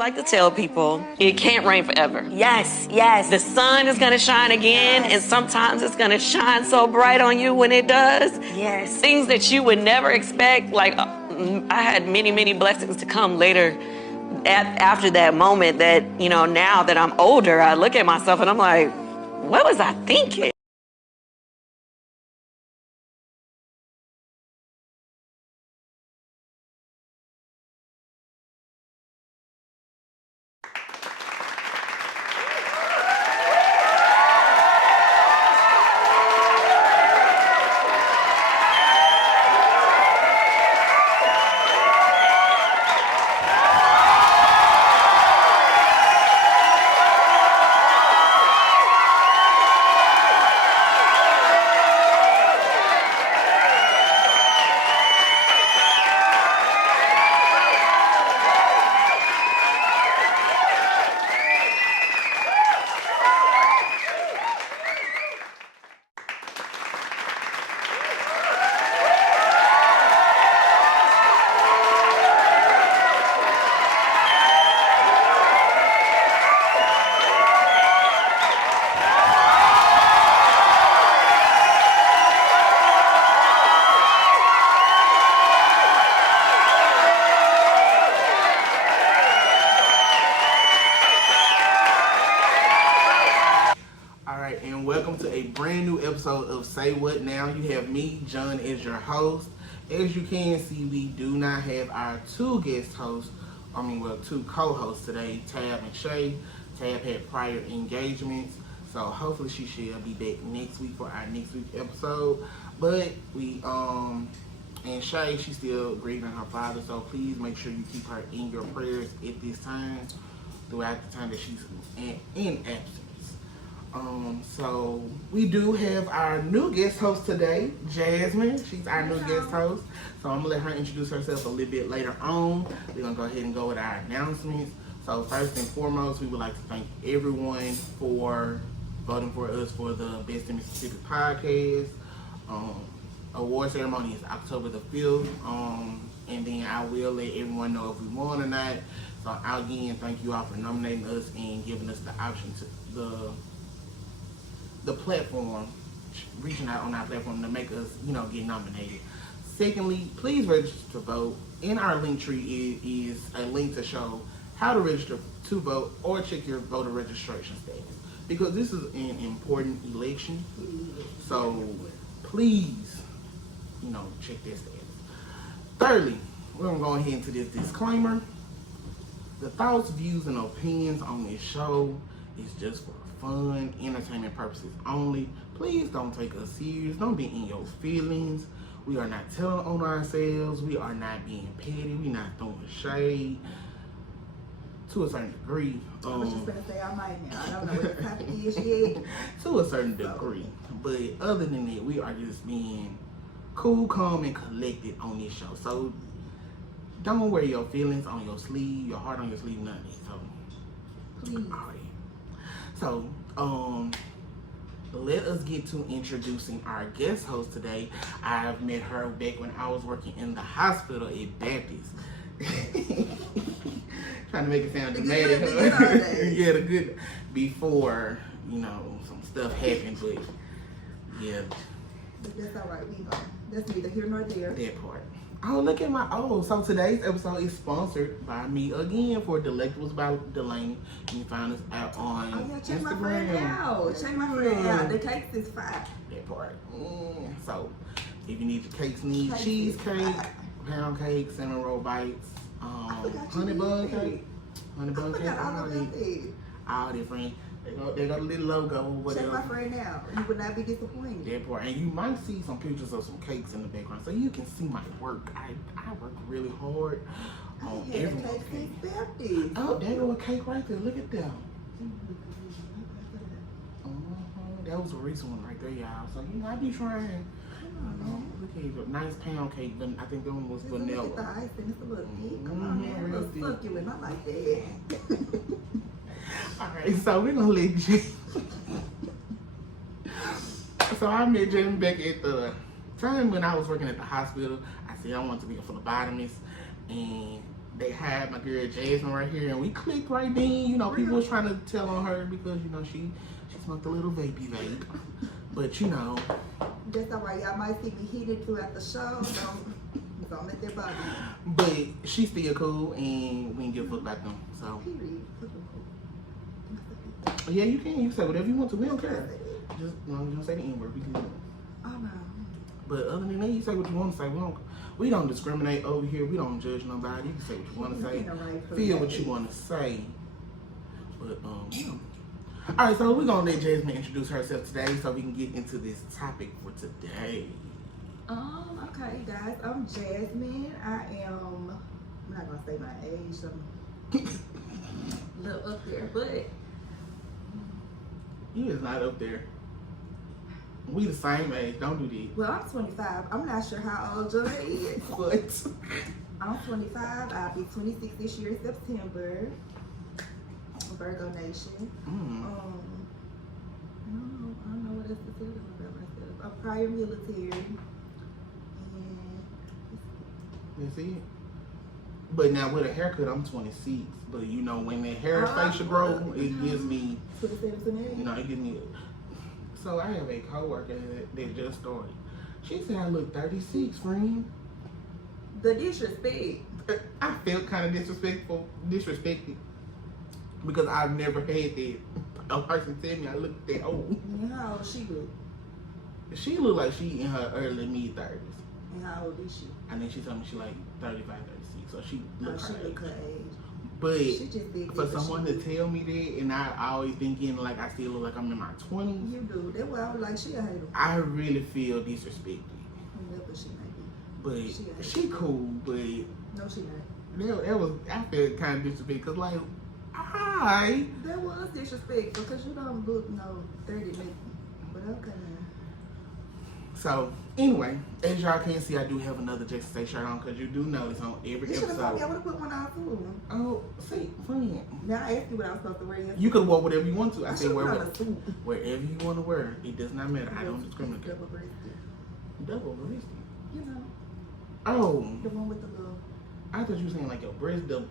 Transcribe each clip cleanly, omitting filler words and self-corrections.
like to tell people, it can't rain forever. Yes, yes. The sun is going to shine again, and sometimes it's going to shine so bright on you when it does. Yes. Things that you would never expect. Like, I had many, many blessings to come later after that moment that, now that I'm older, I look at myself and I'm like, what was I thinking? And welcome to a brand new episode of Say What Now. You have me, John, as your host. As you can see, we do not have our two co-hosts today, Tab and Shay. Tab had prior engagements, so hopefully she shall be back next week for our next week episode. But and Shay, she's still grieving her father, so please make sure you keep her in your prayers at this time, throughout the time that she's in absence. So we do have our new guest host today, Jasmine. She's our new guest host. So I'm gonna let her introduce herself a little bit later on. We're gonna go ahead and go with our announcements. So first and foremost, we would like to thank everyone for voting for us for the Best in Mississippi podcast. Award ceremony is October the 5th. And then I will let everyone know if we won or not. So again, thank you all for nominating us and giving us the option to the platform, reaching out on our platform to make us, get nominated. Secondly, please register to vote. In our link tree is a link to show how to register to vote or check your voter registration status, because this is an important election. So please, check that status. Thirdly, we're gonna go ahead into this disclaimer. The thoughts, views, and opinions on this show is just for fun, entertainment purposes only. Please don't take us serious. Don't be in your feelings. We are not telling on ourselves. We are not being petty. We're not throwing shade to a certain degree. I was just gonna say I might now. I don't know what the topic is yet. To a certain degree. But other than that, we are just being cool, calm, and collected on this show. So don't wear your feelings on your sleeve, your heart on your sleeve, none of that. So Please. So, let us get to introducing our guest host today. I've met her back when I was working in the hospital at Baptist. Trying to make it sound dramatic. Yeah, the good before, some stuff happened, but yeah. But that's all right. That's neither here nor there. That part. Oh, look at so today's episode is sponsored by me again for Delectables by Delaney. You can find us out on check Instagram. my friend out. Check my friend out. The cakes is fire. That part. So, if you need your cakes, cheesecake, pound cake, cinnamon roll bites, honey bun cake, all different. They got a little logo, whatever. Check my friend out. You would not be disappointed. That part. And you might see some pictures of some cakes in the background, so you can see my work. I work really hard on everyone's cake. Oh, there go a cake right there. Look at that. That was a recent one right there, y'all. So I be trying. Look at you, nice pound cake. I think that one was vanilla. Look at the icing. It's a little thick. Come on, man. A little succulent. I like that. Alright, so we're gonna let you. So I met Jamie back at the time when I was working at the hospital. I said I wanted to be a phlebotomist, and they had my girl Jasmine right here, and we clicked right then. You know, people was trying to tell on her because, you know, she smoked a little vape. But, you know. That's all right. Y'all might see me heated throughout the show. Don't let their body. But she's still cool, and we ain't give a fuck about them. So. Period. Yeah, you can. You say whatever you want to. We don't care. Just, you know, you don't say the N-word. We can do it. Oh, no. But other than that, you say what you want to say. We don't discriminate over here. We don't judge nobody. You can say what you want to say. Feel what you want to say. But yeah. All right, so we're gonna let Jasmine introduce herself today, so we can get into this topic for today. Okay, guys. I'm Jasmine. I'm not gonna say my age. I'm a little up there, but You is not up there. We the same age. Don't do that. well, I'm 25. I'm not sure how old Joy is. What? I'm 25. I'll be 26 this year in September. Virgo Nation. I don't know what else to say about myself. I'm prior military. And That's it. But now with a haircut, I'm 26. But you know, when that hair facial grow, it gives me. 27, 28. You know, it gives me. So I have a coworker that just started. She said I look 36, friend. The disrespect. I felt kind of disrespected. Because I've never had that. A person tell me I look that old. And how old she look? She look like she in her early mid-30s. And how old is she? And then she told me she like 35, 36. So she look her age. Her age. But She just did for that, someone to tell me that, and I always thinking like I still look like I'm in my 20s. You do. That's why I was like, she a hater. I really feel disrespected. Whatever she might be. But She she cool, but No, she not. that was, I felt kind of disrespected because like, That was disrespectful because you don't look no 30 nothing. But okay, man. So anyway, as y'all can see, I do have another Jackson State shirt on because you do notice on every You should have told me. I episode. would have put one on too. Oh, see, friend. Now I asked you what I was supposed to wear. You could wear whatever you want to. I said should wear put on a suit. wherever you want to wear. It does not matter. I don't discriminate. Double-breasted. Double-breasted. You know, Oh, the one with the little. I thought you were saying like your breast double.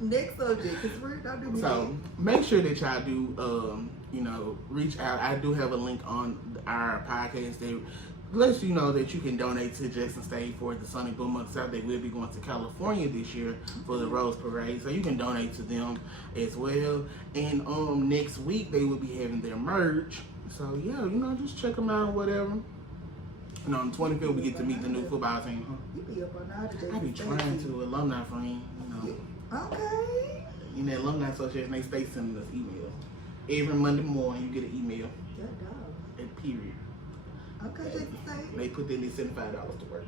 Next subject, because we're not doing So make sure that y'all do, you know, reach out. I do have a link on our podcast that lets you know that you can donate to Jackson State for the Sonic Boom Month South. They will be going to California this year for the Rose Parade, so you can donate to them as well. And next week they will be having their merch. So yeah, you know, just check them out or whatever. And on the 25th we get to meet the new football team. You be up on all the Jackson I be trying to, alumni friend, you know. Okay. In the Alumni Association, they stay sending us emails. Every Monday morning, you get an email. Good dog. At period. Okay, Jackson State. They put in their $75 to work.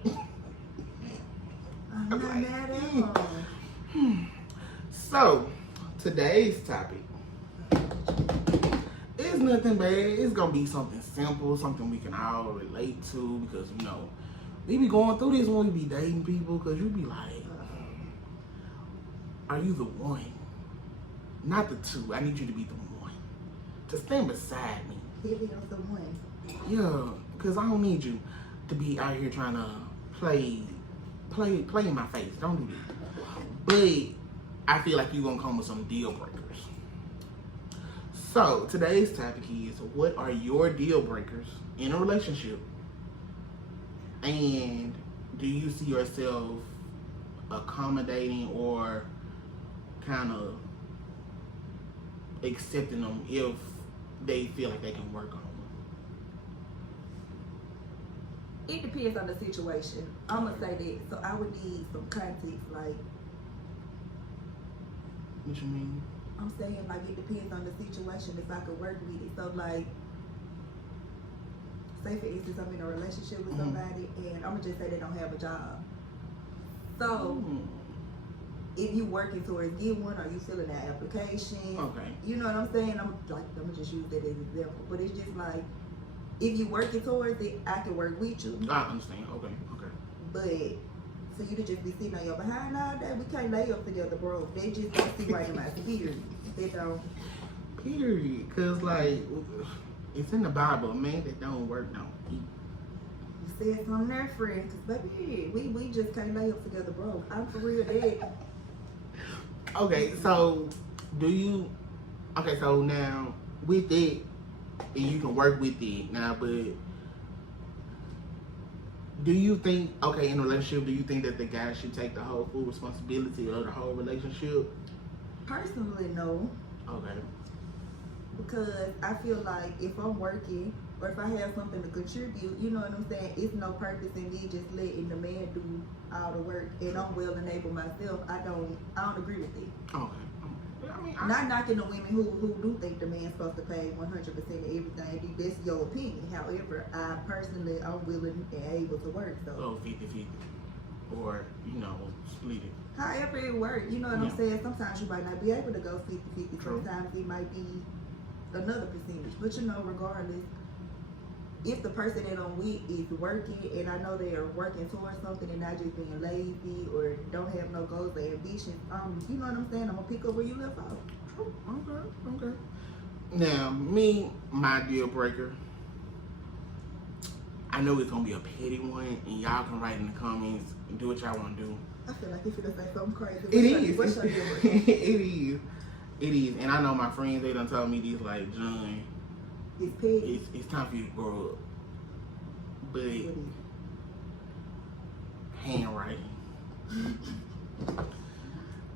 I'm not like, mad at all. So, today's topic is nothing bad. It's gonna be something simple, something we can all relate to because, you know, we be going through this when we be dating people because you be like, are you the one? Not the two. I need you to be the one. To stand beside me. Heavy on the one. Yeah, because I don't need you to be out here trying to play in my face. Don't do that. But I feel like you're going to come with some deal breakers. So today's topic is, what are your deal breakers in a relationship? And do you see yourself accommodating or kind of accepting them if they feel like they can work on them? It depends on the situation. I'm gonna say that. So I would need some context, like. What you mean? I'm saying like it depends on the situation if I could work with it. So like, say for instance I'm in a relationship with somebody and I'm gonna just say they don't have a job. So if you working towards get one, or you filling that application, Okay. you know what I'm saying? I'm gonna just use that as an example. But it's just like, if you working towards it, I can work with you. I understand. Okay. But so you to just be sitting on your behind all day, we can't lay up together, bro. They just don't see right in my spirit. They don't. Period. Cause like, it's in the Bible, a man that don't work don't eat. You said something there, friend, because baby, we just can't lay up together, bro. I'm for real dead. Okay, so so now with it, and you can work with it now, but do you think, in a relationship, do you think that the guy should take the whole full responsibility of the whole relationship? Personally, no. Okay. Because I feel like if I'm working or if I have something to contribute, you know what I'm saying, it's no purpose in me just letting the man do all the work and I'm well enabled myself. I don't agree with it. Okay. Not knocking the women who do think the man's supposed to pay 100% of everything. That's your opinion. However, I'm willing and able to work. So 50-50. Or, split it. However it works, you know what I'm saying? Sometimes you might not be able to go 50-50. Sometimes it might be another percentage. But regardless, if the person that I'm with is working and I know they are working towards something and not just being lazy or don't have no goals or ambitions, you know what I'm saying? I'm gonna pick up where you left off. Okay. Now, my deal breaker, I know it's gonna be a petty one, and y'all can write in the comments and do what y'all wanna do. I feel like if you're gonna say something crazy, What's your deal breaker? It is, and I know my friends, they done told me this, like, John, it's petty. It's time for you to grow up. But handwriting,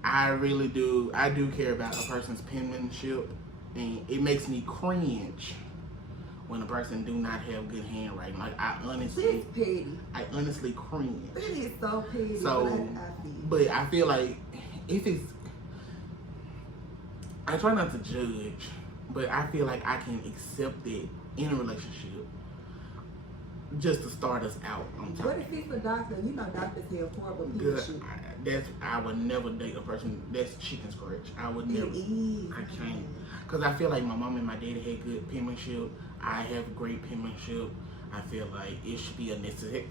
I do care about a person's penmanship, and it makes me cringe when a person do not have good handwriting. Like, I honestly cringe. It is so petty. So, but I feel like if it's, I try not to judge, but I feel like I can accept it in a relationship just to start us out on top. What if it's a doctor? You know doctors have horrible penmanship. I would never date a person that's chicken scratch. I would never. I can't. Because I feel like my mom and my daddy had good penmanship. I have great penmanship. I feel like it should be a necessary.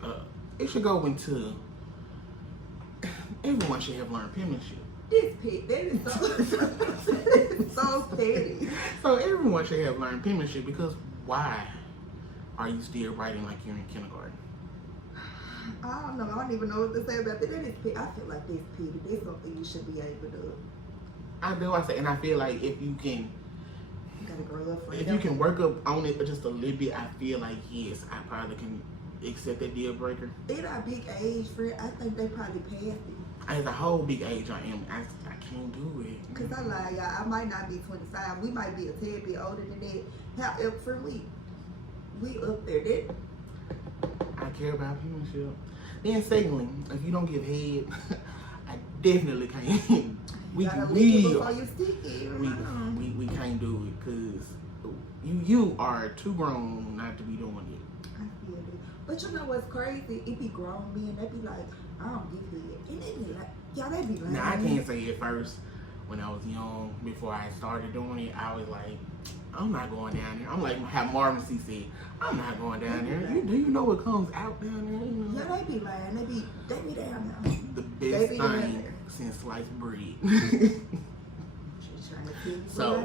It should go into. Everyone should have learned penmanship. This pet, that is so petty. So everyone should have learned penmanship, because why are you still writing like you're in kindergarten? I don't know. I don't even know what to say about that. That is petty. I feel like this petty. That's something you should be able to. And I feel like if you can. You gotta grow up for it. If you can work up on it just a little bit, I feel like yes, I probably can accept that deal breaker. At our big age, friend, I think they probably passed it. At a whole big age, I can't do it. Cause I like, I might not be 25. We might be a tad bit older than that. However, for we up there. That I care about penmanship. Then secondly, if you don't give head, I definitely can't. We can't do it, because you are too grown not to be doing it. I feel it. But you know what's crazy? It be grown men, they be like, I don't give head. And they be like, y'all, they be like. Now, I can't say it first. When I was young, before I started doing it, I was like, I'm not going down there. I'm like how Marvin C said, I'm not going down there. Do you know what comes out down there? Yeah, they be lying. They be down there. The best thing since sliced bread. So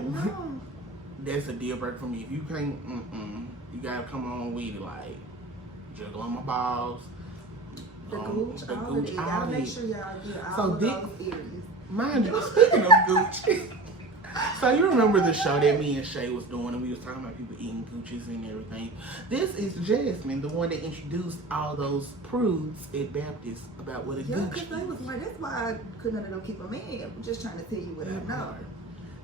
that's a deal breaker for me. If you can't, you gotta come on with it, like juggle on my balls. The gooch, y'all make sure y'all get all of those areas. Mind you, speaking of gooch, so you remember the show that me and Shay was doing, and we was talking about people eating gooches and everything. This is Jasmine, the one that introduced all those prudes at Baptist about what a gooch is. Because they was like, that's why I couldn't let them keep them in. I'm just trying to tell you what I know.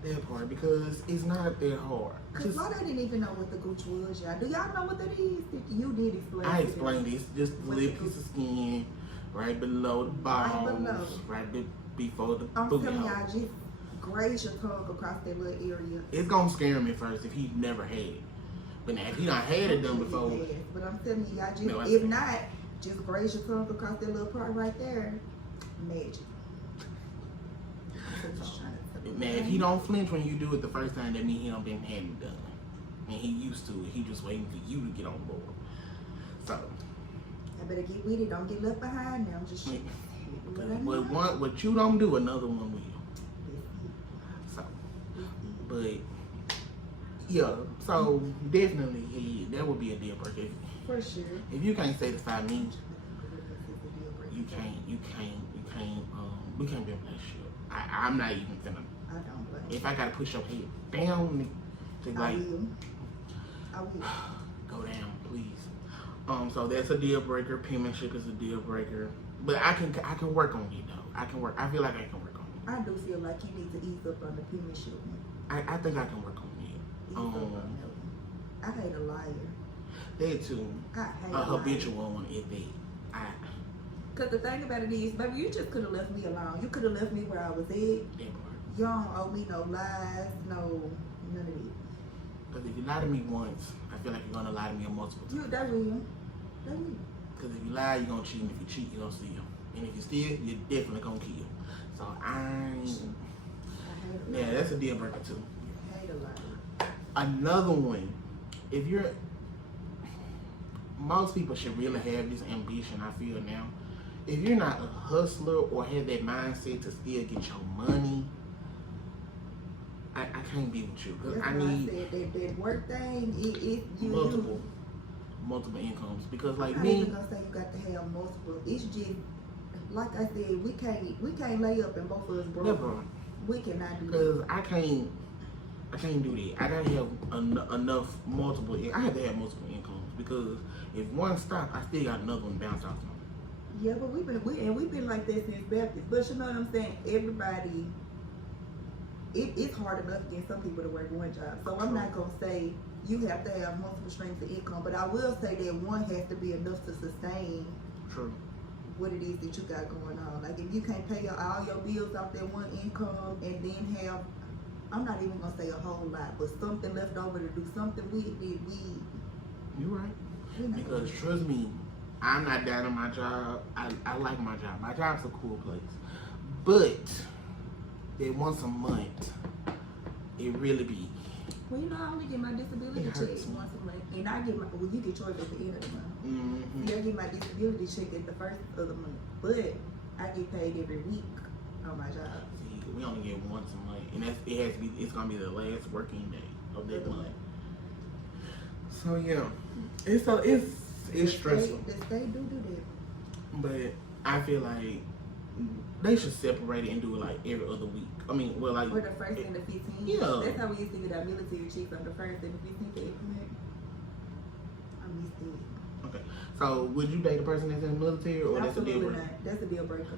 That part, because it's not that hard. Because why they didn't even know what the gooch was, y'all. Do y'all know what that is? You did explain. I explained this. Just a little piece of skin right below the balls, right before the I'm booty telling hole. y'all, just graze your tongue across that little area. It's gonna scare him at first if he never had it. But now if he done had it done before. But I'm telling you, y'all, if not, just graze your tongue across that little part right there. Magic. Now, if he don't flinch when you do it the first time, that means he done been had it done. And he used to it. He just waiting for you to get on board. So. I better get with it. Don't get left behind now. I'm just shit. What you don't do, another one will. So. But Yeah, so definitely that would be a deal breaker. For sure. If you can't satisfy me, we can't be in a relationship. I'm not even finna. I don't blame you. If I gotta push your head down to I like will. I will. go down, please. So that's a deal breaker. Penmanship is a deal breaker. But I can work on it though. I feel like I can work on it. I do feel like you need to ease up on the penmanship one. I think I can work on it. Ease up on that one. I hate a liar. That too. I hate A habitual one at that. Because the thing about it is, baby, you just could have left me alone. You could have left me where I was at. You don't owe me no lies, none of it. Because if you lie to me once, I feel like you're going to lie to me multiple times. That will. Because if you lie, you're going to cheat. And if you cheat, you're going to steal. And if you steal, you're definitely going to kill. So yeah, that's a deal breaker too. I hate a liar. Another one, if you're, most people should really have this ambition, I feel now. If you're not a hustler or have that mindset to still get your money, I can't be with you. Because I need that work thing, multiple incomes. Because like I'm me, not even gonna say you got to have multiple. It's just, like I said, we can't lay up and both of us broke. never. We cannot do that. Because I can't do that. I gotta have enough multiple. I have to have multiple incomes because if one stops, I still got another one bounce off. Yeah, but we've been like that since Baptist. But you know what I'm saying? Everybody, it's hard enough getting some people to work one job. So I'm not gonna say you have to have multiple streams of income, but I will say that one has to be enough to sustain. True. What it is that you got going on. Like if you can't pay all your bills off that one income and then have, I'm not even gonna say a whole lot, but something left over to do something with it, You're right. Because trust me, I'm not down on my job. I like my job. My job's a cool place. But that once a month, it really be. Well, I only get my disability check once a month, and I get you get yours at the end of the month. Mm-hmm. I get my disability check at the first of the month, but I get paid every week on my job. See, we only get once a month, and it's gonna be the last working day of that month. So yeah, it's stressful. The state do that. But I feel like they should separate it and do it like every other week. I mean, well, like or the first and the 15th. Yeah. That's how we used to get our military checks on the first and the 15th of every month. I missed it. Okay, so would you date a person that's in the military or that's a deal Absolutely breaker? not. That's a deal breaker.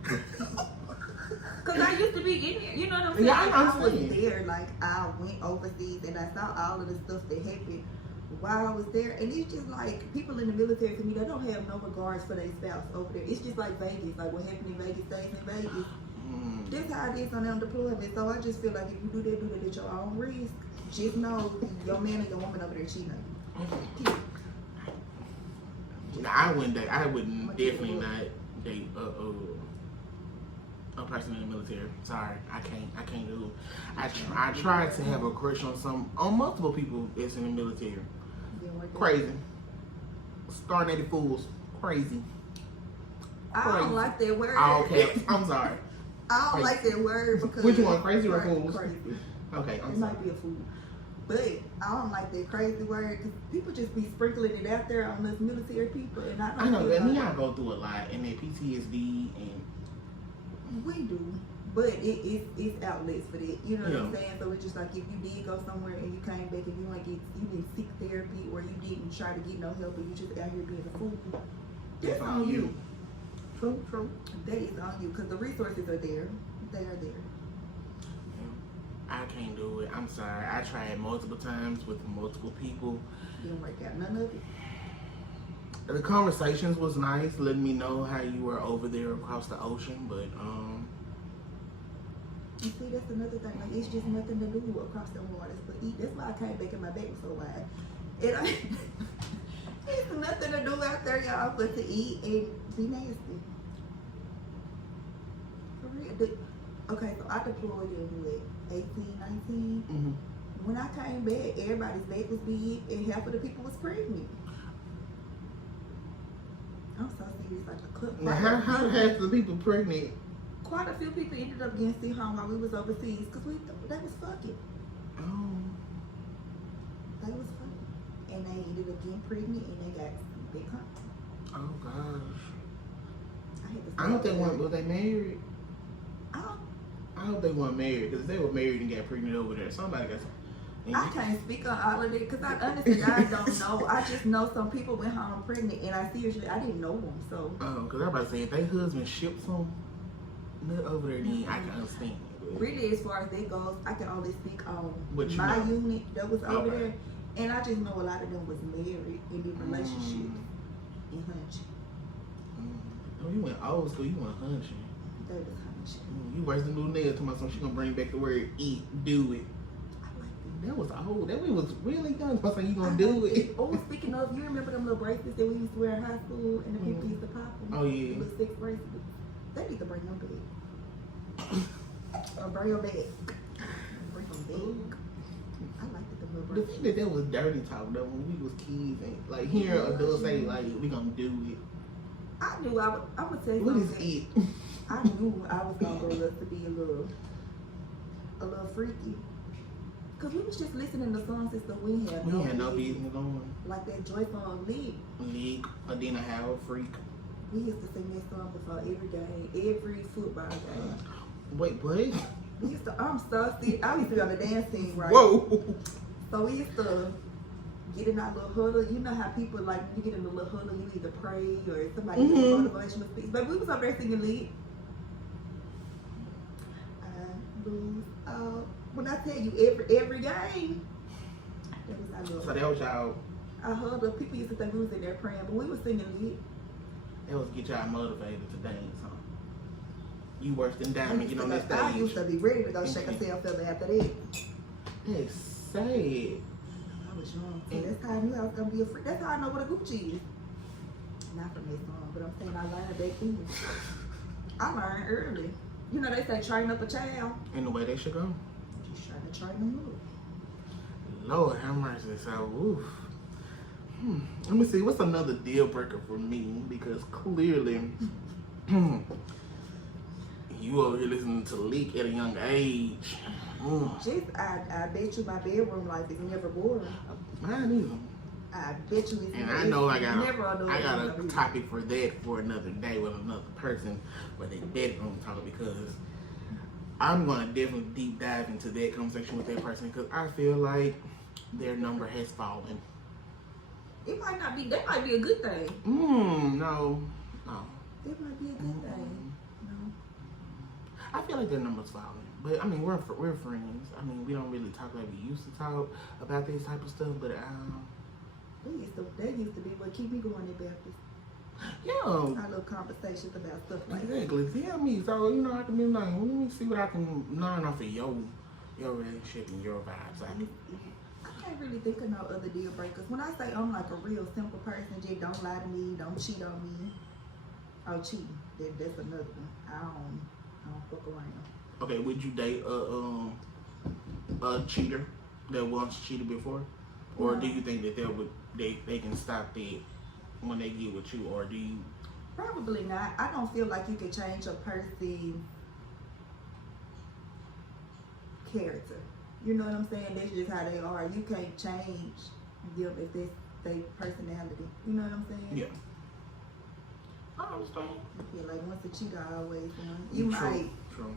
Cause I used to be in there, you know what I'm saying? Yeah, I I'm was saying. there, like I went overseas and I saw all of the stuff that happened while I was there, and it's just like people in the military to me, they don't have no regards for their spouse over there. It's just like Vegas, like what happened in Vegas stays in Vegas. That's how it is on them deployment. So I just feel like if you do that at your own risk. Just know your man and your woman over there cheating on you. I wouldn't definitely not date a person in the military. Sorry, I can't do it. I tried to have a crush on multiple people that's in the military. Crazy. Starting at the fools. Crazy. I don't like that word. All caps. I'm sorry. I don't like that word because which one? Crazy or fools? Crazy. Okay, It might be a fool. But I don't like that crazy word because people just be sprinkling it out there on us military people, and I know that like y'all go through a lot, and that PTSD and we do, but it's outlets for that. You know what I'm saying? So it's just like if you did go somewhere and you came back and you didn't seek therapy or you didn't try to get no help, and you just out here being a fool. That's on you. True. That is on you because the resources are there. They are there. I can't do it. I'm sorry. I tried multiple times with multiple people. Didn't work out. None of it. The conversations was nice, letting me know how you were over there across the ocean, but you see, that's another thing. Like it's just nothing to do across the waters but eat. That's why I came back and my back was so wide. It's nothing to do out there, y'all, but to eat and be nasty. For real. Okay, so I deployed in what, 18, 19? Mm-hmm. When I came back, everybody's back was big and half of the people was pregnant. I'm so serious, like a clip. Now, how half the people pregnant? Quite a few people ended up getting sent home while we was overseas because they was fucking. Oh. they ended up getting pregnant and they got big hump. Oh gosh. I I hope they weren't. Was they married? I hope they weren't married, because if they were married and got pregnant over there, somebody got some. I can't speak on all of it because I honestly I don't know. I just know some people went home pregnant and I seriously I didn't know them. So because I'm about to say if they husband shipped some nut over there, then I can understand. Really, as far as that goes, I can only speak on But you my know. unit that was over Okay. there, and I just know a lot of them was married in the relationships in hunching. Oh, you went old school. You went hunching. They was hunching. You worse than little nail to my son. She gonna bring back the word eat, do it. I like That was old. That we was really young. I was like, you gonna I do like it? Oh, speaking of, you remember them little bracelets that we used to wear in high school and the people used to pop them? Oh, yeah. The little 6 bracelets. They need to bring them back. Or bring them back. Bring them back. I like the little The bracelets. thing that was dirty talk though when we was kids and like hearing adults say like we gonna do it. I knew I would tell you What is something. it? I knew I was gonna grow up to be a little freaky. Cause we was just listening to songs and stuff we had We had no business on. Like that Joy song League. League, Adina Howard, Freak. We used to sing that song before every game, every football game. Wait, what? We used to, I'm so sick. I used to be on the dance team, right? Whoa. So we used to get in our little huddle. You know how people like when you get in a little huddle, you either pray or somebody give a motivational speech. But we was up there singing lead. I lose out. When I tell you every game, that was our little. So that was y'all. Our huddle. People used to think we was in there praying, but we was singing lead. That was get y'all motivated to dance, huh? You worse than Diamond, get on that stage. I used to be ready to go shake a tail feather after that. That's sad. I was young. So that's how I knew I was gonna be a freak. That's how I know what a Gucci is. Not from this song, but I'm saying I learned back then. I learned early. You know they say train up a child. In the way they should go. Just trying to train them up. Lord have mercy. So, oof. Let me see. What's another deal breaker for me? Because clearly, you over here listening to Leak at a young age. Just, I bet you my bedroom life is never boring. Mine either. I bet you it's And I know I got never a topic for that for another day with another person for the bedroom talk because I'm gonna definitely deep dive into that conversation with that person because I feel like their number has fallen. It might not be. That might be a good thing. No. It might be a good thing. No. I feel like their number's falling. But I mean, we're friends. I mean, we don't really talk like we used to talk about this type of stuff. But That used to be what keep me going in Baptist. yeah, Our little conversations about stuff like that. exactly. Tell me, so you know, I can be like, let me see what I can learn off of your relationship and your vibes. I can't really think of no other deal breakers. When I say I'm like a real simple person, just don't lie to me, don't cheat on me. Oh, cheating. That's another one. I don't fuck around. Okay, would you date a cheater that once cheated before, or do you think that they can stop that when they get with you, or do you? Probably not. I don't feel like you can change a person's character. You know what I'm saying? That's just how they are. You can't change them if that's their personality. You know what I'm saying? Yeah. I understand. I feel like once a cheater, always one. You might True.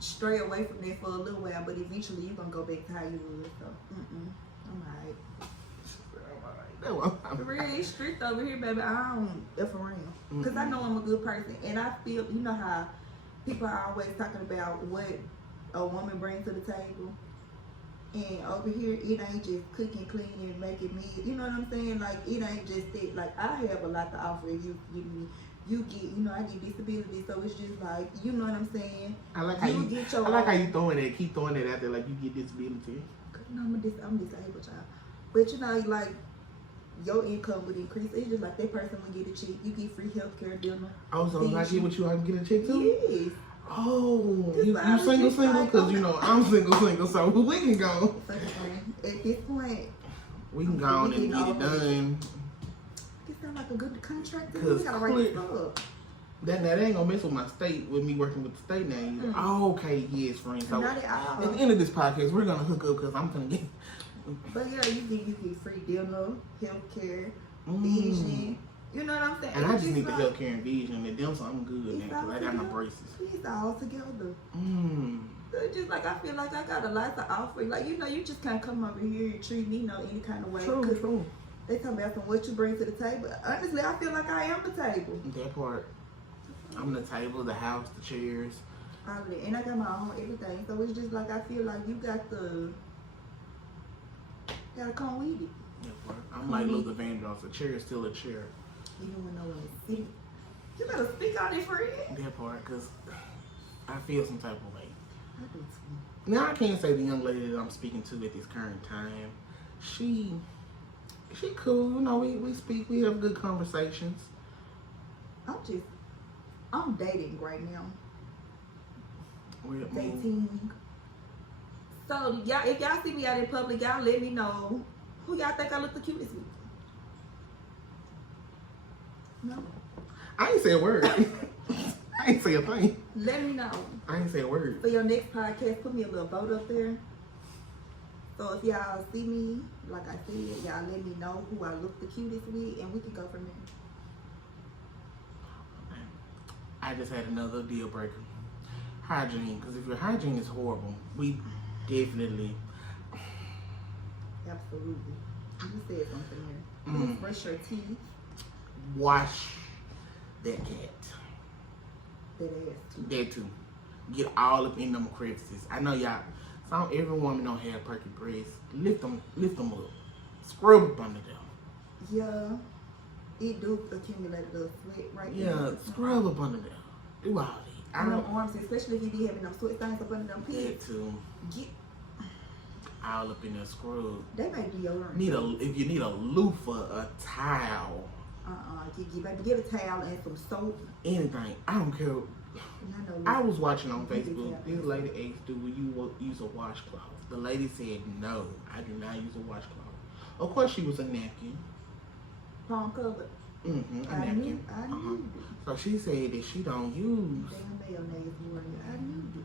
stray away from that for a little while, but eventually you're going to go back to how you was. So, I'm alright. For real, it's strict over here, baby. I don't F around. Because I know I'm a good person. And I feel, you know how people are always talking about what a woman brings to the table. And over here, it ain't just cooking, clean, and making me. You know what I'm saying? Like, it ain't just that. Like, I have a lot to offer if you give me. You get, you know, I get disability, so it's just like, you know what I'm saying? I like how you get your I like how own- you throwing that, keep throwing that out there like you get disability. No, I'm disabled, child. But you know, like, your income would increase. It's just like that person would get a check. You get free health care, dinner. Oh, so if I get with you, I can get a check too? Yes. Oh, Just you like- single? just like- Because you know I'm single, so we can go. At this point, We can go on and get it done. it sounds like a good contract. We Cause gotta write this up. That ain't gonna mess with my state, with me working with the state now either. Oh, okay, yes, friend. So Not at all. at the end of this podcast, we're gonna hook up because I'm gonna get. But yeah, you get free dinner, healthcare, vision. You know what I'm saying? And I It's just need the like, healthcare and vision. And them, so I'm good now because I got my braces. It's all together. Mm. It's just like I feel like I got a lot to offer. Like, you know, you just can't come over here and treat me any kind of way. True. They talk about from what you bring to the table. Honestly, I feel like I am the table. That part. I'm the table, the house, the chairs. All of it. And I got my own everything. So it's just like I feel like you gotta come with it. That part. I'm like Luther Vandross. A chair is still a chair. Even when no one is sitting. You better speak on it, friend. That part, because I feel some type of way. I do too. Now, I can't say the young lady that I'm speaking to at this current time, she cool. You know, we speak, we have good conversations. I'm dating right now. We're Dating. So, y'all, if y'all see me out in public, y'all let me know who y'all think I look the cutest with. No? I ain't say a word. I ain't say a thing. Let me know. I ain't say a word. For your next podcast, put me a little vote up there. So if y'all see me, like I said, y'all let me know who I look the cutest with, and we can go from there. I just had another deal breaker. Hygiene, because if your hygiene is horrible, we definitely. Absolutely. You said something there. Brush your teeth. Wash that cat. That ass too. That too. Get all up in them crevices. I know y'all. Every woman don't have perky breasts. Lift them up. Scrub up under them. Yeah. It do accumulate a little sweat right there. Yeah, scrub up under them. Do all that. On them arms, especially if you be having them sweat stains up under them That pits. too. Get All up in there, scrub. they may deodorant. If you need a loofah, a towel, Get a towel and some soap. anything. I don't care. And I was watching on Facebook. This lady asked, "Do you use a washcloth?" The lady said, "No, I do not use a washcloth." Of course, she was a napkin. palm covered. A napkin. I knew. So she said that she don't use. Damn mayonnaise warrior. I knew it.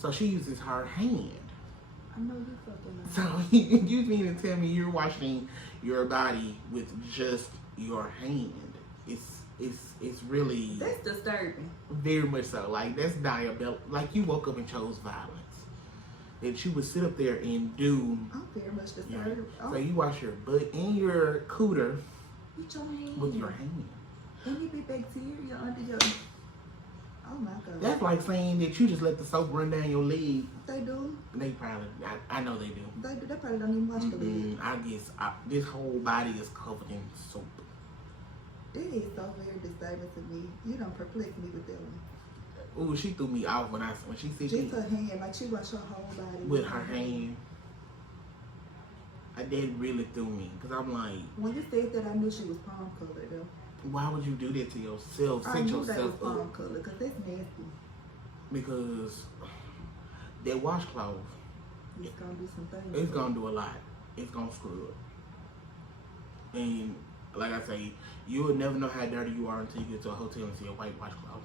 So she uses her hand. I know you fucking lying. So you mean to tell me you're washing your body with just your hand? It's really That's disturbing. very much so. Like that's diabolical. Like you woke up and chose violence. That you would sit up there and do. I'm very much disturbed. Yeah. Oh, So you wash your butt and your cooter with your hand. with your hand. And you be bacteria under your. Oh my god. That's like saying that you just let the soap run down your leg. They do. They probably, I know they do. They do. They probably don't even wash the leg. I guess this whole body is covered in soap. That is so very disturbing to me. You don't perplex me with that one. Ooh, she threw me off when she said Just her hand, like she washed her whole body with her hand. That really threw me because I'm like, When you said that, I knew she was palm colored though. why would you do that to yourself? I Set knew that was yourself palm up colored because that's nasty. because that washcloth, It's gonna do some things. it's gonna do a lot. It's gonna screw up. And like I say, you will never know how dirty you are until you get to a hotel and see a white washcloth.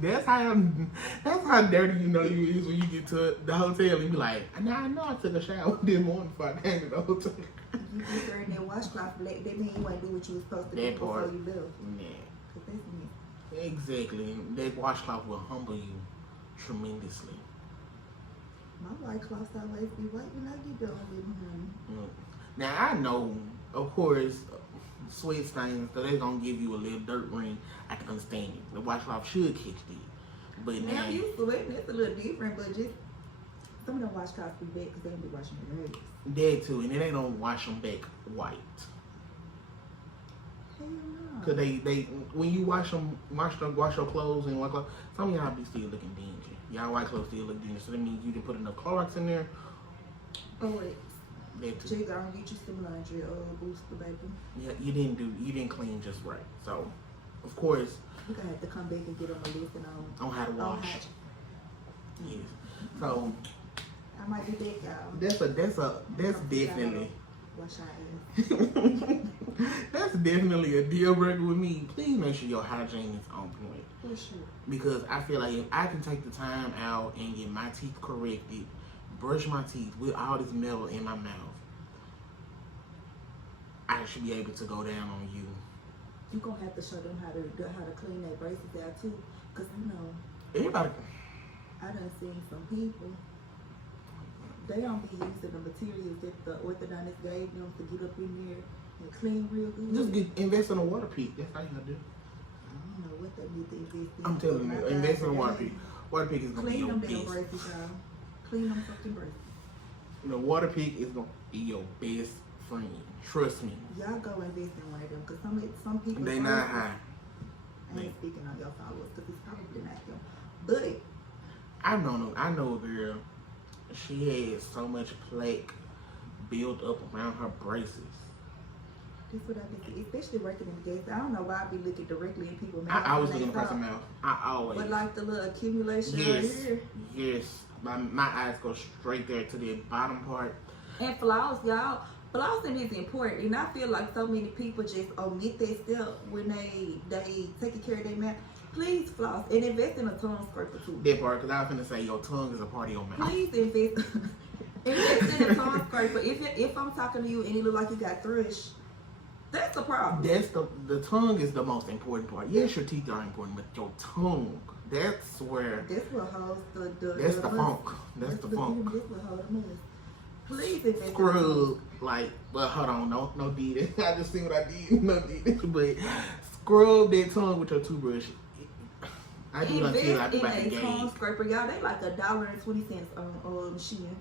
That's how dirty you know you is when you get to the hotel and you be like, I know I took a shower this morning before I came to the hotel. You get there in that washcloth, that mean you ain't do what you was supposed to do That before part. you left. Yeah. Cause that's me. Exactly. That washcloth will humble you tremendously. My white cloths always be white when I get done with them. Now I know, of course, sweat stains, so they're gonna give you a little dirt ring. I can understand it. The washcloth should catch that. But Now now you sweating, it's a little different, but just some of them washcloths be bad because they don't be washing their legs. that too, and then they don't wash them back white. Hell no. Cause they when you wash your clothes and white clothes, some of y'all be still looking dingy. Y'all white clothes still look dingy, so that means you didn't put enough Clorox in there. Oh wait. That too. Jay gonna get you some laundry booster, baby. Yeah, you didn't clean just right. So, of course, We're gonna have to come back and get on the list and on how to wash. Yes. So I might be back, y'all. that's definitely Wash our ass. that's definitely a deal breaker with me. Please make sure your hygiene is on point. For sure. Because I feel like if I can take the time out and get my teeth corrected, brush my teeth with all this metal in my mouth, I should be able to go down on you. You gonna have to show them how to clean their braces out too, cause Everybody. I done seen some people. They don't be using the materials that the orthodontist gave them to get up in there and clean real good. Just invest in a water peak. That's how you gotta do. I don't know what they need to invest in. I'm telling you, invest in a water peak. Water peak is gonna be your Clean them damn best. braces, y'all. Clean them fucking braces. The water peak is gonna be your best friend. Trust me. Y'all go invest in one of them, cause some people. They not high. I ain't speaking on your followers, cause it's probably not them. But I know a girl. She had so much plaque built up around her braces. that's what I be, especially working in gas. I don't know why I be looking directly in people's mouths. I always when look in they a person's talk. mouth. I always. But like the little accumulation Yes. right here. Yes. My eyes go straight there to the bottom part. And floss, y'all. Flossing is important, and I feel like so many people just omit that step when they taking care of their mouth. Please floss and invest in a tongue scraper too. That part, because I was finna say your tongue is a part of your mouth. Please invest in a tongue scraper. If I'm talking to you and you look like you got thrush, that's the problem. That's the tongue is the most important part. Yes, your teeth are important, but your tongue, that's where. That's what holds the That's the must. funk. That's the funk. That's what holds the must. Please invest. Scrub, like, well, hold on, no did it. I just see what I did, no did it. But scrub that tongue with your toothbrush. I do not feel like Invest about in the a tongue game. scraper, y'all. They like $1.20 on machine.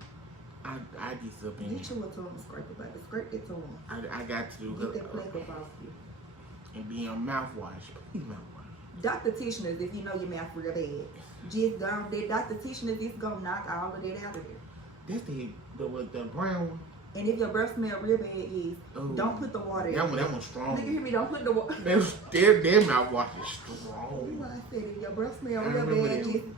I get something. Get you a tongue scraper, baby. Scrape that tongue. I got to Get do that plaque up off you. and be on mouthwash. Please mouthwash. Dr. Tishner's, if you know your mouth real bad, just down there. Dr. Tishner's is gonna knock all of that out of there. That's the brown one. And if your breath smell real bad, don't put the water in. That one's strong. Nigga, hear me? Don't put the water. Their mouthwash is strong. I said if your breath smell I real remember bad, them.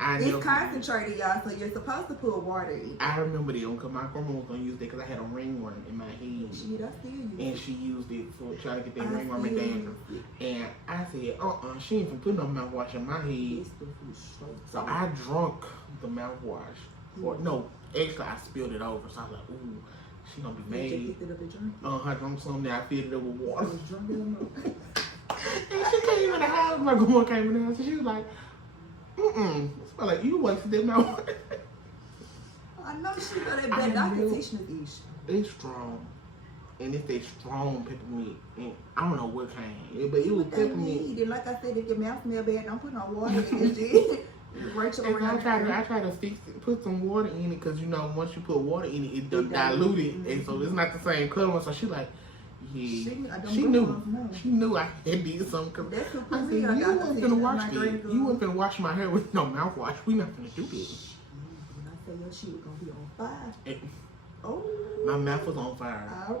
it's concentrated, y'all. So you're supposed to put water in. I remember them because my grandma was gonna use that because I had a ringworm in my head. Shit, I still use And it. she used it for trying to get that I ringworm still and use dandruff. it. And I said, she ain't even put no mouthwash in my head. This stuff is So I drunk the mouthwash. Or no, actually I spilled it over. So I was like, ooh, she gonna be You just mad. picked it up and drank it. I drunk some that I filled it up with water. I was drunk in the morning. And she came in the house. My grandma came in the house and she was like, it smell like you wasted that mouthwash. I know she got that I bad Dr. knew- Tishner's ish. It's strong. And it's that strong peppermint. And I don't know what kind. But it was What they peppermint. need. And like I said, if your mouth smell bad, don't put no water in it. Rachel And around. I try to fix it, put some water in it, because you know once you put water in it, it dilute it, and so it's not the same color. So she like, yeah, she knew I had did something. Cause That's who I put said, me you on Dr. wasn't Tishner, finna wash my it. grandmother. You wasn't finna wash my hair with no mouthwash. We not finna do this. When I say your shit was gonna be on fire. It- Oh. my mouth was on fire. I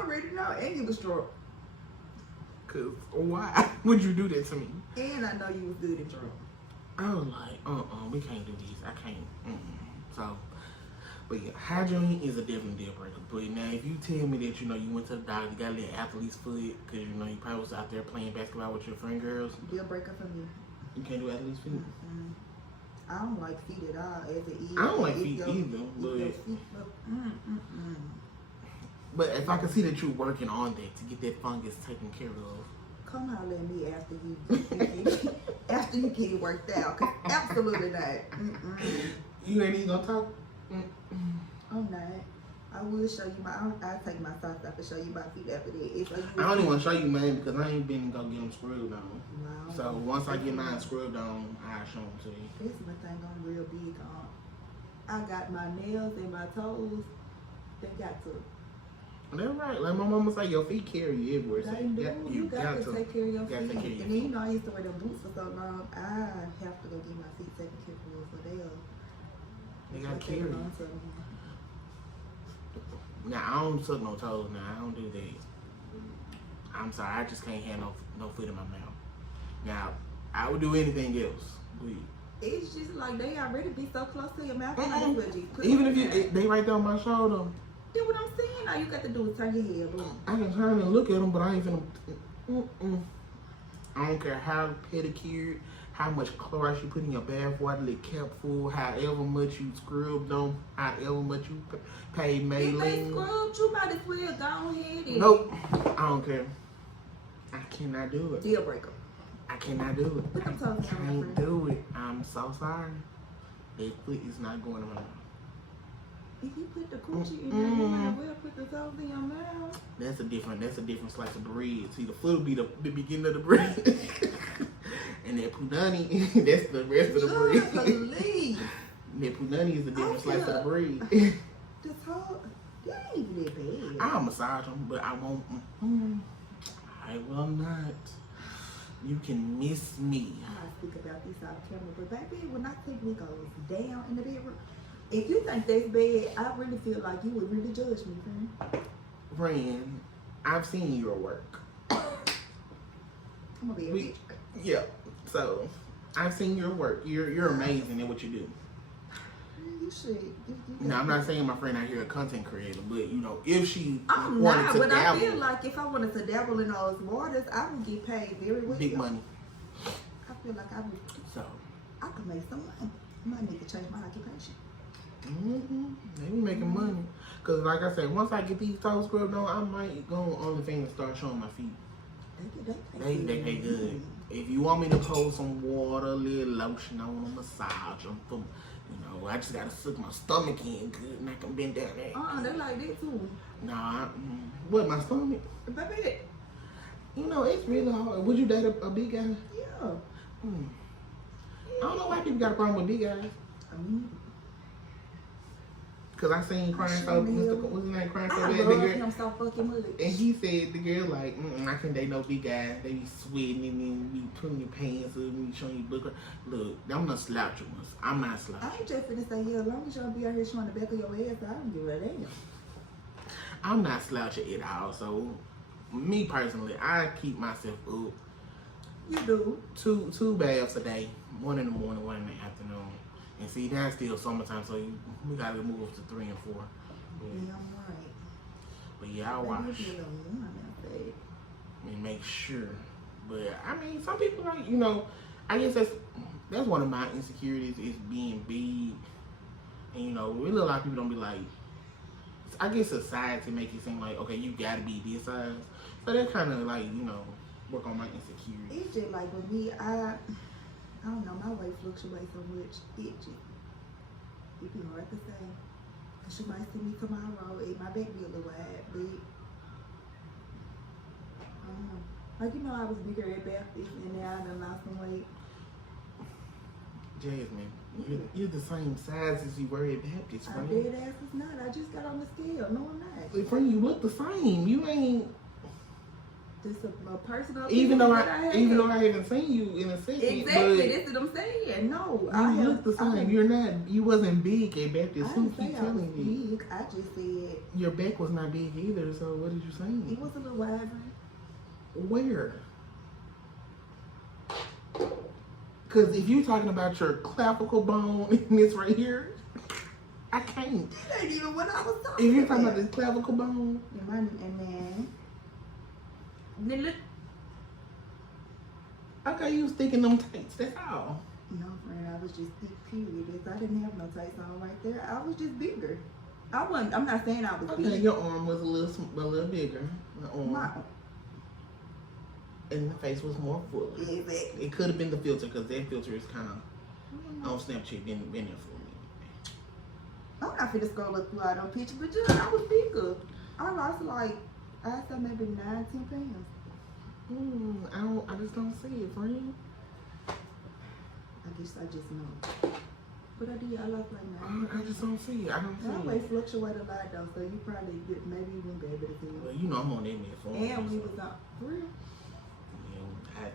already know. And you was drunk. Cause why would you do that to me? And I know you was good and drunk. I was like, we can't do this. I can't. So, but yeah, hygiene is a different deal breaker. But now, if you tell me that, you went to the doctor, you got a little athlete's foot, because, you probably was out there playing basketball with your friend girls, Deal breaker for me. you can't do athlete's feet. I don't like feet at all. As it is. I don't like If feet your- either, if but- your feet look, But if I can see that you're working on that to get that fungus taken care of. Come holler at me after you get it worked out. 'Cause absolutely not. You ain't even gonna talk? I'm not. I will show you I'll take my socks off and show you my feet after that. I don't even want to show you mine because I ain't been gonna get them scrubbed on. Wow. So once I get mine scrubbed on, I'll show them to you. This is the thing I'm real big on. I got my nails and my toes. They got to. That's right. Like my mama say, your feet carry you everywhere. So They do. You got to take care of your gotta feet. take care of your And then feet. I used to wear them boots for so long. I have to go get my feet taken care of for They gotta carry you. them. Now I don't suck no toes. Now I don't do that. I'm sorry. I just can't have no foot in my mouth. Now I would do anything else. But It's just like they already be so close to your mouth. even if they right there on my shoulder, Do what I'm saying. All you got to do is turn your head. Boom. I can turn and look at them, but I ain't finna. I don't care how pedicured, how much Clorox you put in your bath water, the cap full, however much you scrubbed them, however much you paid If they Maylene. scrubbed, you might as well go ahead and... Nope, I don't care. I cannot do it. Deal breaker. I cannot do it. Put them toes I in my can't friend. do it. I'm so sorry. That foot is not going in my mouth. If you put the coochie in there, you might as well put the toes in your mouth. That's a different slice of bread. See, the foot will be the beginning of the bread. And that punani, that's the rest of the bread. Please. That punani is a different slice of the bread. The toe, you ain't even that bad. I'll massage them, but I won't. I will not. You can miss me. I might speak about this off camera, but baby, when I think we goes down in the bedroom, if you think that's bad, I really feel like you would really judge me, friend. Friend, I've seen your work. I'm gonna be a bitch. Yeah. So, I've seen your work. You're amazing at what you do. You should. Now, I'm not saying my friend out here a content creator, but you know, if she I'm wanted not, to but dabble, I feel like if I wanted to dabble in those waters, I would get paid very well. big money. I feel like So, I could make some money. I might need to change my occupation. they be making money. Cause like I said, once I get these toes scrubbed on, I might go on OnlyFans and start showing my feet. They pay good. If you want me to pour some water, a little lotion on them, massage them, you know, I just gotta suck my stomach in good and I can bend down there. They like that too. Nah, what, my stomach? Baby, You know, it's really hard. Would you date a big guy? yeah. I don't know why people got a problem with big guys. Cause I seen crying so, what's his name, crying so I bad, the love girl. him so fucking much. And he said, the girl like, I can't date no big guys. They be sweating and then be putting your pants up and be showing you butt. Look, I'm not slouching ones. I'm not I slouching. ain't just finna say, yeah, as long as y'all be out here showing the back of your ass, I don't give a damn. I'm not slouching at all. So, me personally, I keep myself up You do. two baths a day. One in the morning, one in the afternoon. And see, that's still summertime, so we gotta move up to 3 and 4. Yeah, I'm right. But yeah, I wash Maybe a one out there. and make sure. But I mean, some people like, you know, I guess that's one of my insecurities is being big. And you know, really a lot of people don't be like, I guess society make it seem like, okay, you gotta be this size. So that kind of like, you know, work on my insecurities. It's just like with me, I don't know, my weight fluctuates so much. It be hard to say. Cause you might see me tomorrow, it my back be a little wide, but I don't know. Like, you know, I was bigger at Baptist and now I done lost some weight. Jasmine, you're the same size as you were at Baptist, I friend. dead ass is not. I just got on the scale. No, I'm not. But friend, you look the same. You ain't. Just a personal Even though opinion that I have. haven't seen you in a second. Exactly, but that's what I'm saying. No, you look the same. You're not. You wasn't big at Baptist. I Who didn't say keep I was telling me? big. I just said Your back was not big either. So what did you say? it was a little wider. Where? Because if you're talking about your clavicle bone in this right here, I can't. That ain't even what I was talking If you're talking about this clavicle bone, and then look. okay, you was sticking them tights. That's all. No, friend, I was just thick. Period. I didn't have no tights on right there. I was just bigger. I wasn't. I'm not saying I was Okay, big. your arm was a little bigger. The arm. My, And the face was more full. exactly. It could have been the filter because that filter is kind of on Snapchat been there for me. I'm not finna scroll up through all them pictures, but just I was bigger. I lost like I said maybe 9-10 pounds. I just don't see it, friend. I guess I just know. But I did. I lost like 9. I just don't see it. I don't My see weight it. fluctuate a lot though, so you probably maybe you wouldn't be able to Well, tell. you know I'm on that metformin. And we so, was on for real.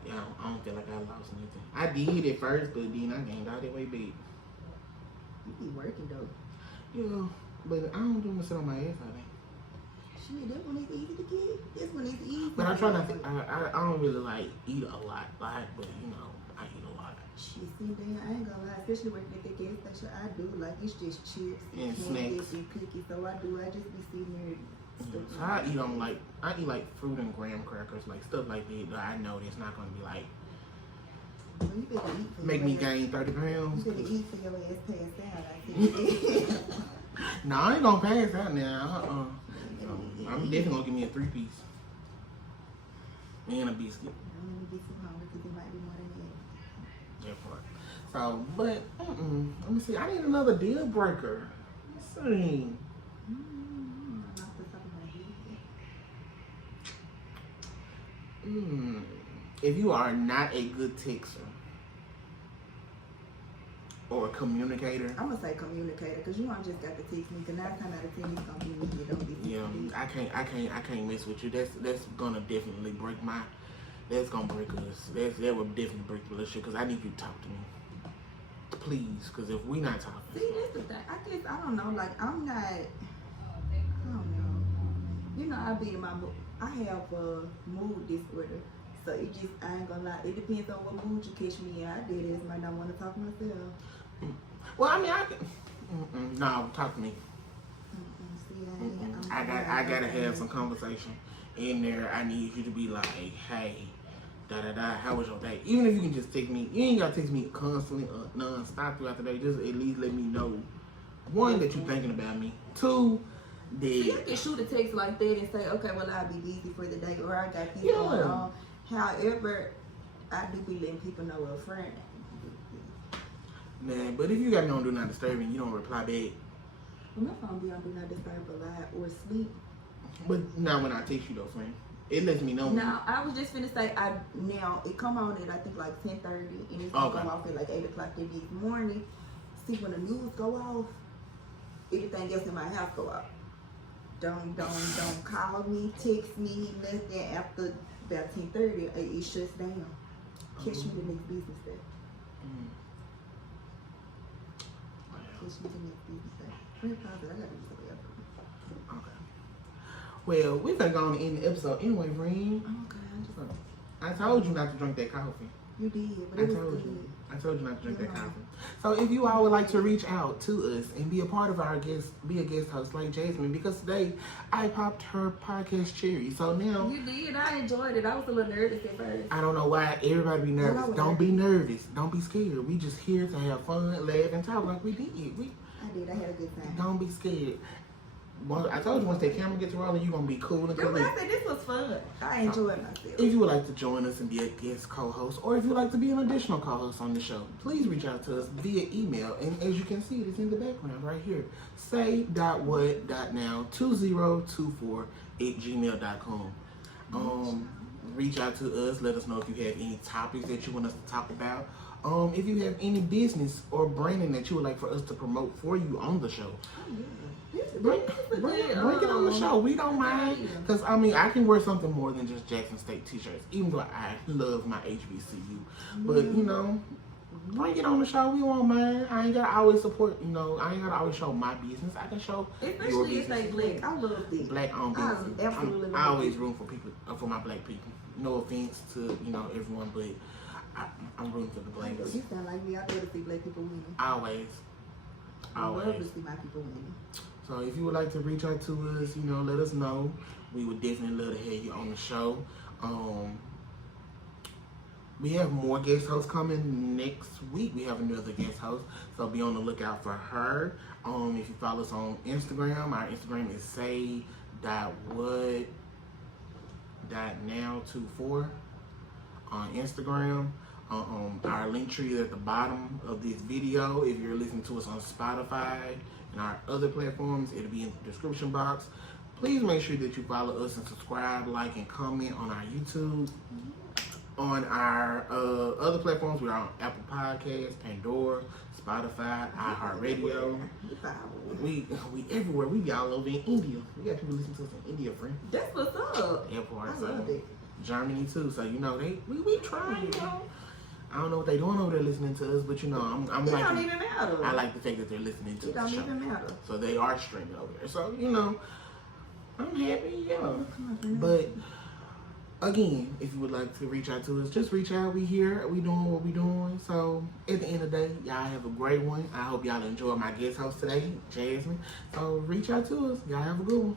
yeah, I don't feel like I lost anything. I did at first, but then I gained all that way back. You be working though. Yeah, but I don't do much sit on my ass all day. Shit, that one is easy to get. This one is easy. But I try not to. I don't really like eat a lot, but you know I eat a lot. Shit, see, then I ain't gonna lie, especially working at the gas station, I do like it's just chips And candy, snacks. be picky, so I do. I just be sitting there. So I eat like fruit and graham crackers, like stuff like that. But I know it's not gonna be like Well, you better eat for Make your me ass. gain 30 pounds. You better eat for your ass pass out. I think. No, I ain't gonna pass out now. I'm definitely gonna give me a 3-piece. And a biscuit. I'm gonna get some hungry because it might be more than that. That part. So, but, let me see. I need another deal breaker. Let's see. Not off the top of my head. If you are not a good texter or a communicator, I'm gonna say communicator because you know I just got to text me. Because 9 times out of 10 it's gonna be with you. Don't be. yeah, I can't mess with you. That's gonna definitely break my. That's gonna break us. That would definitely break the relationship because I need you to talk to me, please. Because if we not talking, See, that's the thing. I guess I don't know. Like I'm not. I don't know. You know, I be in my mood. I have a mood disorder. So it just, I ain't gonna lie, it depends on what mood you catch me in. I did it, might not want to talk to myself. well, I mean, I can. No, talk to me. See, I gotta have some conversation in there. I need you to be like, hey, how was your day? Even if you can just text me, you ain't gotta text me constantly, non-stop throughout the day. Just at least let me know, one, that you're thinking about me. Two, that See, I can shoot a text like that and say, okay, well, I'll be busy for the day, or I got this going on. However, I do be letting people know up front. man, but if you got me on Do Not Disturb and you don't reply back, Well, my phone be on Do Not Disturb a lot or sleep. but not when I text you though, friend. It lets me know. Now, I was just finna say, now it come on at I think like 10:30, and it's gonna go off at like 8 o'clock the next morning. See, when the news go off, everything else in my house go off. Don't call me, text me, nothing after about 10:30. It shuts down. Catch me the next business day. Catch me the next business day. I gotta do something else. Okay. Well, we're gonna go on and end the episode anyway, friend. Okay, I told you not to drink that coffee. you did, but I it was told good. you. I told you not to drink that Yeah. coffee. So if you all would like to reach out to us and be a part of our guest, be a guest host like Jasmine, because today I popped her podcast cherry. So now You did. I enjoyed it. I was a little nervous at first. I don't know why everybody be nervous. Well, I Don't was be nervous. Don't be scared. We just here to have fun, laugh, and talk like we did. I did. I had a good time. Don't be scared. I told you once that camera gets rolling, you're gonna be cool and That's cool. what I said. This was fun. I enjoyed myself. If you would like to join us and be a guest co-host, or if you'd like to be an additional co-host on the show, please reach out to us via email. And as you can see, it's in the background right here. say.what.now2024@gmail.com. Reach out to us. Let us know if you have any topics that you want us to talk about. If you have any business or branding that you would like for us to promote for you on the show. Bring it on the show. We don't mind. Because, I mean, I can wear something more than just Jackson State t-shirts, even though I love my HBCU. But, you know, bring it on the show. We won't mind. I ain't got to always support, you know, I ain't got to always show my business. I can show your Especially if business. they black. I love this. Black-owned business. Absolutely I love always it. room for people, for my black people. No offense to, you know, everyone, but I'm rooting for the blacks. You sound like me. I love to see black people winning. Always. I love Always. to see my people winning. So if you would like to reach out to us, you know, let us know. We would definitely love to have you on the show. We have more guest hosts coming next week. We have another guest host, so be on the lookout for her. If you follow us on Instagram, our Instagram is say.what.now24 on Instagram. Our link tree is at the bottom of this video. If you're listening to us on Spotify and our other platforms, it'll be in the description box. Please make sure that you follow us and subscribe, like, and comment on our YouTube. On our other platforms, we're on Apple Podcasts, Pandora, Spotify, iHeartRadio. We everywhere. We be all over in India. We got people listening to us in India, friend. That's what's up. Airport, I love it. Germany too. So you know we trying. You know, I don't know what they doing over there listening to us, but you know I'm It like don't even matter. I like the fact that they're listening to It the don't show. even matter. So they are streaming over there. So you know I'm happy. Yeah, but. Again, if you would like to reach out to us, just reach out. We here. We doing what we doing. So at the end of the day, y'all have a great one. I hope y'all enjoy my guest host today, Jasmine. So reach out to us. Y'all have a good one.